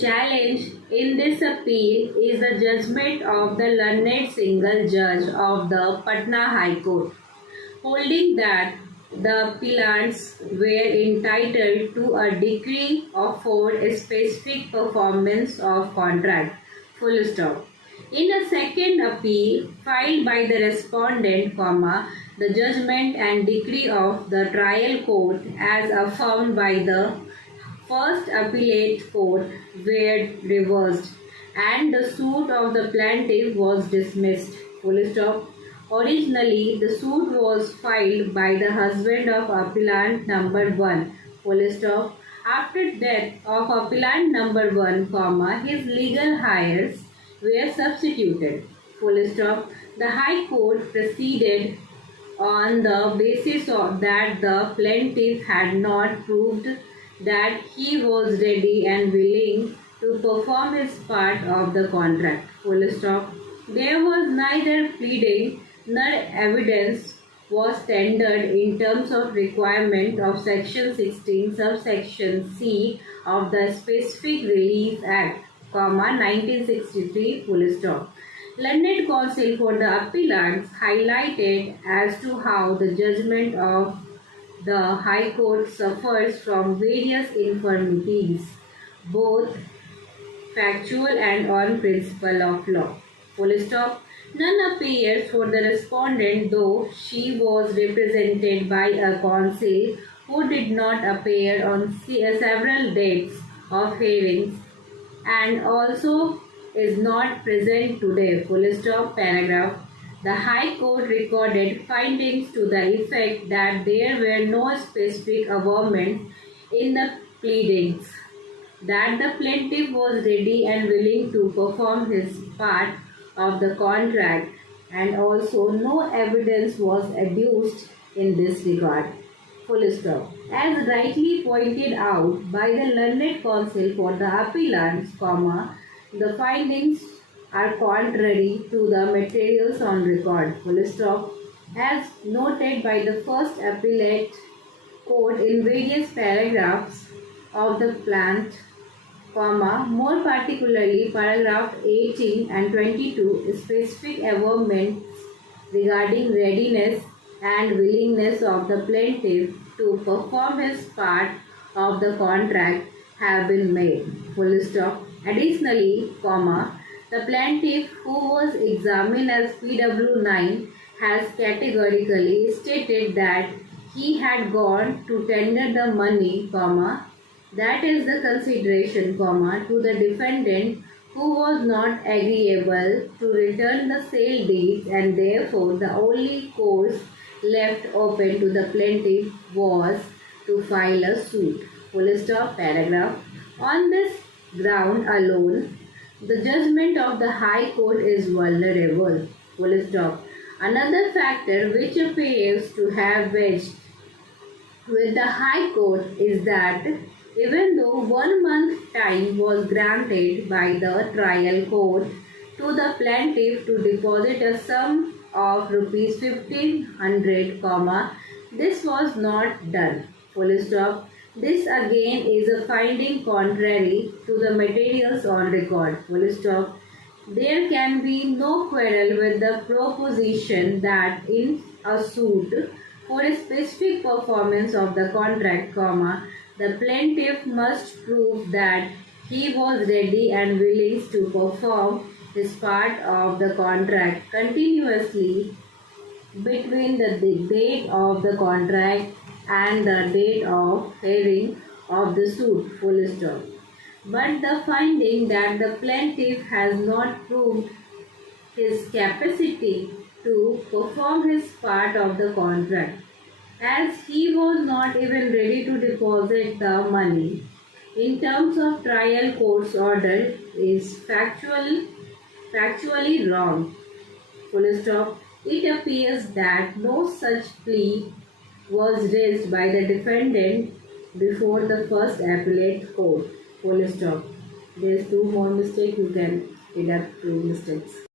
challenge in this appeal is the judgment of the learned single judge of the Patna High Court, holding that the appellants were entitled to a decree for a specific performance of contract. Full stop. In a second appeal filed by the respondent, the judgment and decree of the trial court as affirmed by the first appellate court were reversed and the suit of the plaintiff was dismissed. Full stop. Originally, the suit was filed by the husband of appellant number 1. Full stop. After death of appellant number 1, his legal heirs were substituted. Full stop. The High Court proceeded on the basis of that the plaintiff had not proved that he was ready and willing to perform his part of the contract. Full stop. There was neither pleading nor evidence was tendered in terms of requirement of Section 16 subsection C of the Specific Relief Act, 1963. Full stop. Learned counsel for the appellants highlighted as to how the judgment of the High Court suffers from various infirmities, both factual and on principle of law. Full stop. None appears for the respondent, though she was represented by a counsel who did not appear on several dates of hearings and also is not present today. Full stop. Paragraph. The High Court recorded findings to the effect that there were no specific averments in the pleadings, that the plaintiff was ready and willing to perform his part of the contract, and also no evidence was adduced in this regard. Full stop. As rightly pointed out by the learned counsel for the appellants, the findings are contrary to the materials on record. Full stop. As noted by the first appellate court in various paragraphs of the plant, more particularly paragraph 18 and 22, specific averments regarding readiness and willingness of the plaintiff to perform his part of the contract have been made. Full stop. Additionally, the plaintiff, who was examined as PW9, has categorically stated that he had gone to tender the money, that is the consideration, to the defendant who was not agreeable to return the sale deeds, and therefore the only course left open to the plaintiff was to file a suit. Full stop. Paragraph. On this ground alone, the judgment of the High Court is vulnerable. Full stop. Another factor which appears to have wedged with the High Court is that even though 1 month time was granted by the trial court to the plaintiff to deposit a sum of rupees 1500, this was not done. Full stop. This again is a finding contrary to the materials on record. Full stop. There can be no quarrel with the proposition that in a suit for a specific performance of the contract, the plaintiff must prove that he was ready and willing to perform his part of the contract continuously between the date of the contract and the date of hearing of the suit. Full stop. But the finding that the plaintiff has not proved his capacity to perform his part of the contract, as he was not even ready to deposit the money in terms of trial court's order, is factually wrong. Full stop. It appears that no such plea was raised by the defendant before the first appellate court. Full stop. There is 2 more mistakes. You can deduct 2 mistakes.